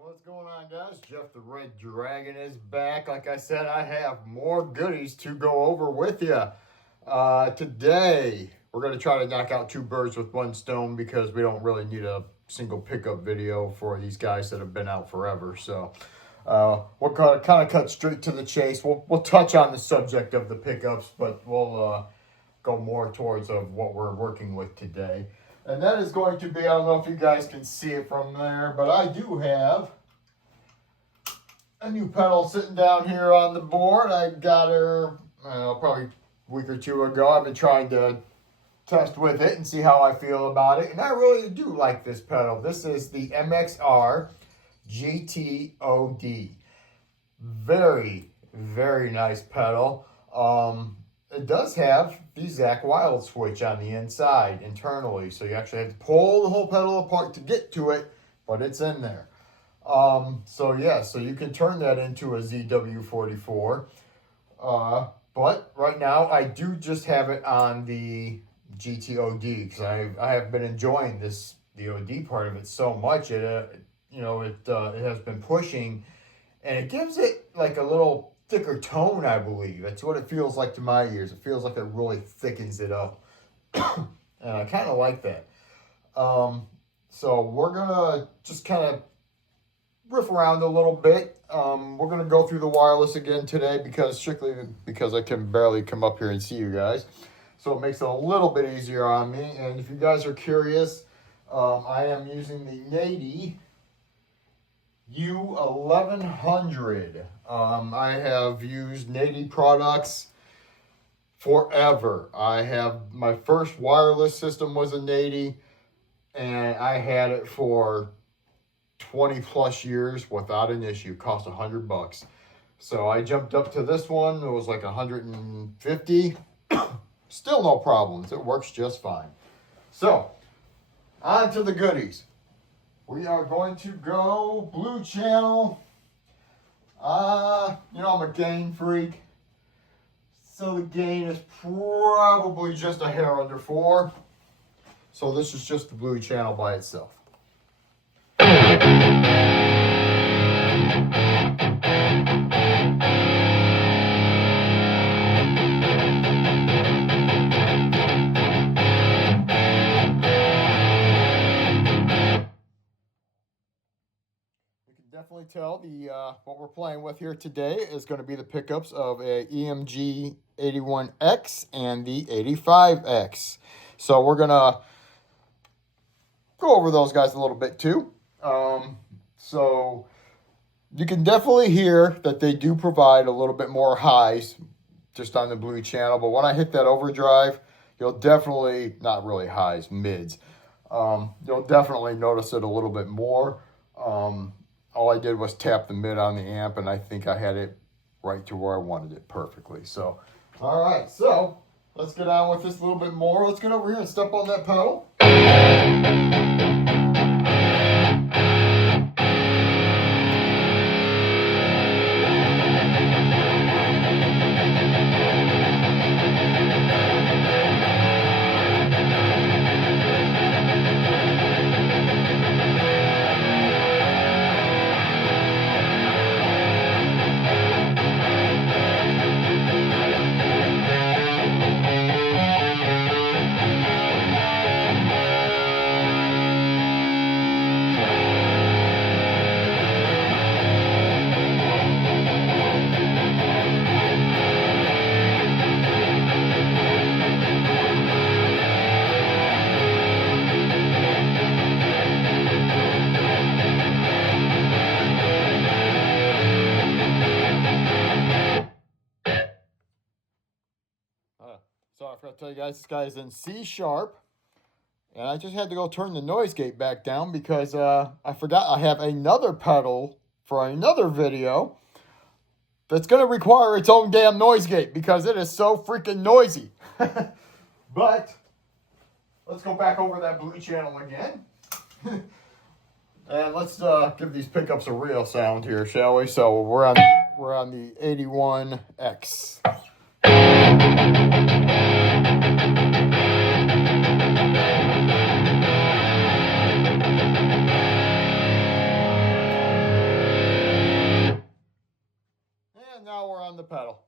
What's going on, guys? Jeff the Red Dragon is back. Like I said, I have more goodies to go over with you. Today, we're going to try to knock out two birds with one stone because we don't really need a single pickup video for these guys that have been out forever. So, we'll kind of cut straight to the chase. We'll touch on the subject of the pickups, but we'll go more towards of what we're working with today. And that is going to be, I don't know if you guys can see it from there, but I do have a new pedal sitting down here on the board. I got her probably a week or two ago. I've been trying to test with it and see how I feel about it. And I really do like this pedal. This is the MXR GT-OD. Very, very nice pedal. It does have the Zach Wild switch on the inside internally, so you actually have to pull the whole pedal apart to get to it, but it's in there. So you can turn that into a ZW44. But right now I do just have it on the GT-OD because I have been enjoying the OD part of it so much. It has been pushing, and it gives it like a little thicker tone, I believe. That's what it feels like to my ears. It feels like it really thickens it up. And I kind of like that. So we're going to just kind of riff around a little bit. We're going to go through the wireless again today strictly because I can barely come up here and see you guys. So it makes it a little bit easier on me. And if you guys are curious, I am using the Nady U1100. I have used Nady products forever. My first wireless system was a Nady, and I had it for 20 plus years without an issue. It cost $100. So I jumped up to this one. It was like 150. Still no problems. It works just fine. So on to the goodies. We are going to go blue channel. I'm a gain freak. So the gain is probably just a hair under 4. So this is just the blue channel by itself. Definitely tell what we're playing with here today is going to be the pickups of a EMG 81X and the 85X. So we're going to go over those guys a little bit too. So you can definitely hear that they do provide a little bit more highs just on the blue channel. But when I hit that overdrive, you'll definitely, not really highs, mids. You'll definitely notice it a little bit more. All I did was tap the mid on the amp, and I think I had it right to where I wanted it perfectly. So, all right, so let's get on with this a little bit more. Let's get over here and step on that pedal. So I forgot to tell you guys, this guy is in C sharp. And I just had to go turn the noise gate back down because I forgot I have another pedal for another video that's going to require its own damn noise gate because it is so freaking noisy. But let's go back over that blue channel again. And let's give these pickups a real sound here, shall we? So we're on the 81X. pedal.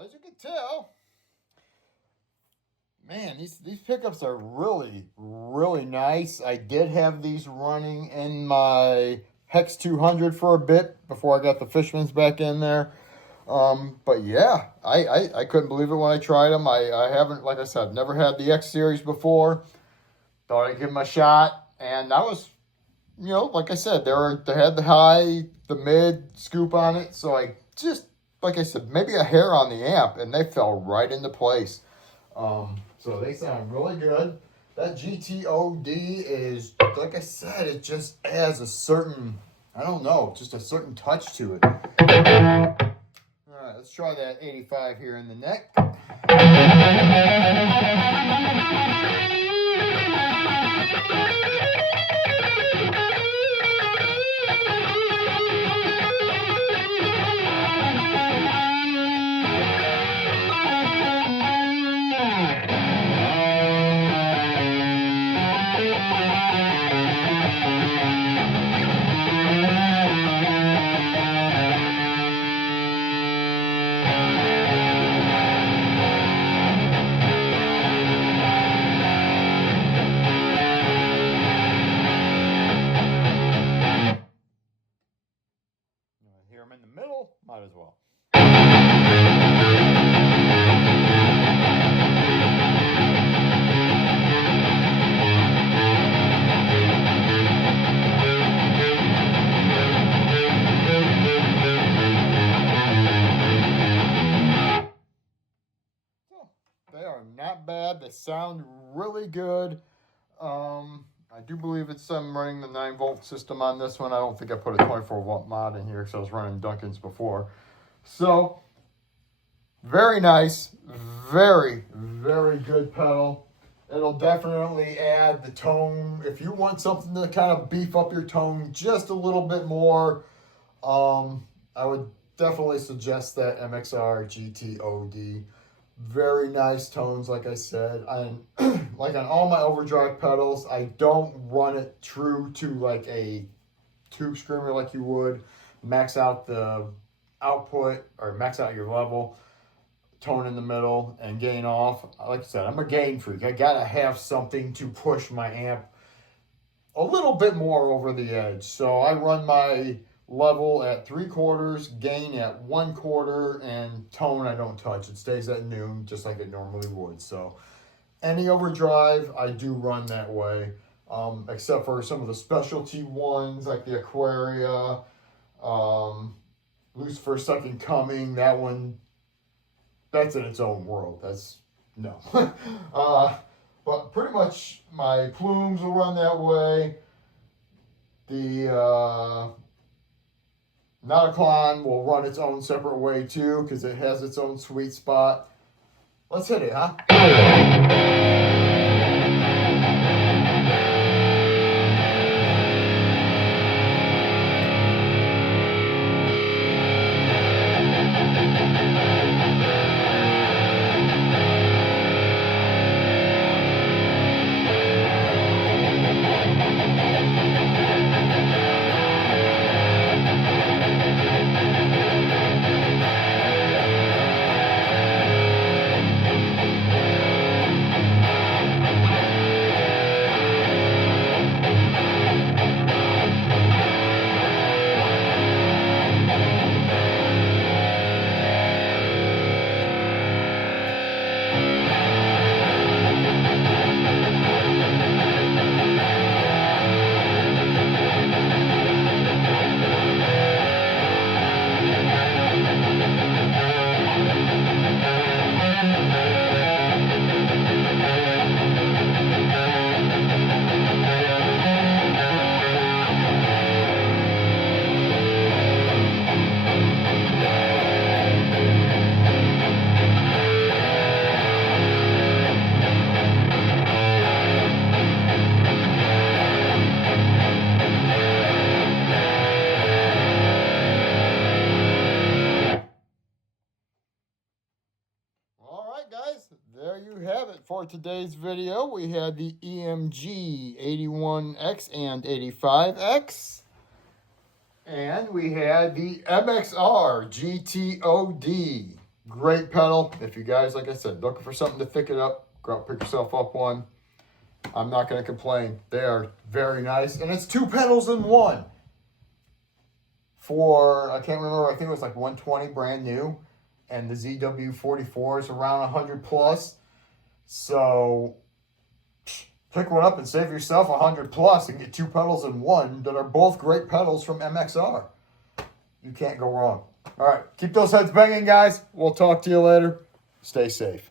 As you can tell, man, these pickups are really, really nice. I did have these running in my Hex 200 for a bit before I got the Fishman's back in there. But yeah, I couldn't believe it when I tried them. I haven't, like I said, never had the X series before. Thought I'd give them a shot, and that was, you know, like I said, they had the high, the mid scoop on it, so I just, like I said, maybe a hair on the amp, and they fell right into place. So they sound really good. That GT-OD is, like I said, it just adds a certain, I don't know, just a certain touch to it. All right, let's try that 85 here in the neck. Hear them in the middle, might as well. They are not bad. They sound really good. I do believe I'm running the 9-volt system on this one. I don't think I put a 24-volt mod in here because I was running Duncan's before. So, very nice. Very, very good pedal. It'll definitely add the tone. If you want something to kind of beef up your tone just a little bit more, I would definitely suggest that MXR GT-OD. Very nice tones, like I said. Like on all my Overdrive pedals, I don't run it true to like a tube screamer like you would. Max out the output or max out your level, tone in the middle, and gain off. Like I said, I'm a gain freak. I gotta have something to push my amp a little bit more over the edge. So I run my level at 3/4, gain at 1/4, and tone I don't touch. It stays at noon just like it normally would. So any Overdrive I do run that way, except for some of the specialty ones like the Aquaria, Lucifer Second Coming. That one, that's in its own world. That's no. But pretty much my Plumes will run that way. The Nauticon will run its own separate way too because it has its own sweet spot. Let's hit it, huh? For today's video, we had the EMG 81X and 85X. And we had the MXR GT-OD. Great pedal. If you guys, like I said, looking for something to thicken up, go out and pick yourself up one. I'm not going to complain. They are very nice. And it's 2 pedals in one. For, I can't remember, I think it was like 120 brand new. And the ZW44 is around 100 plus. So pick one up and save yourself 100 plus and get 2 pedals in one that are both great pedals from MXR. You can't go wrong. All right, keep those heads banging, guys. We'll talk to you later. Stay safe.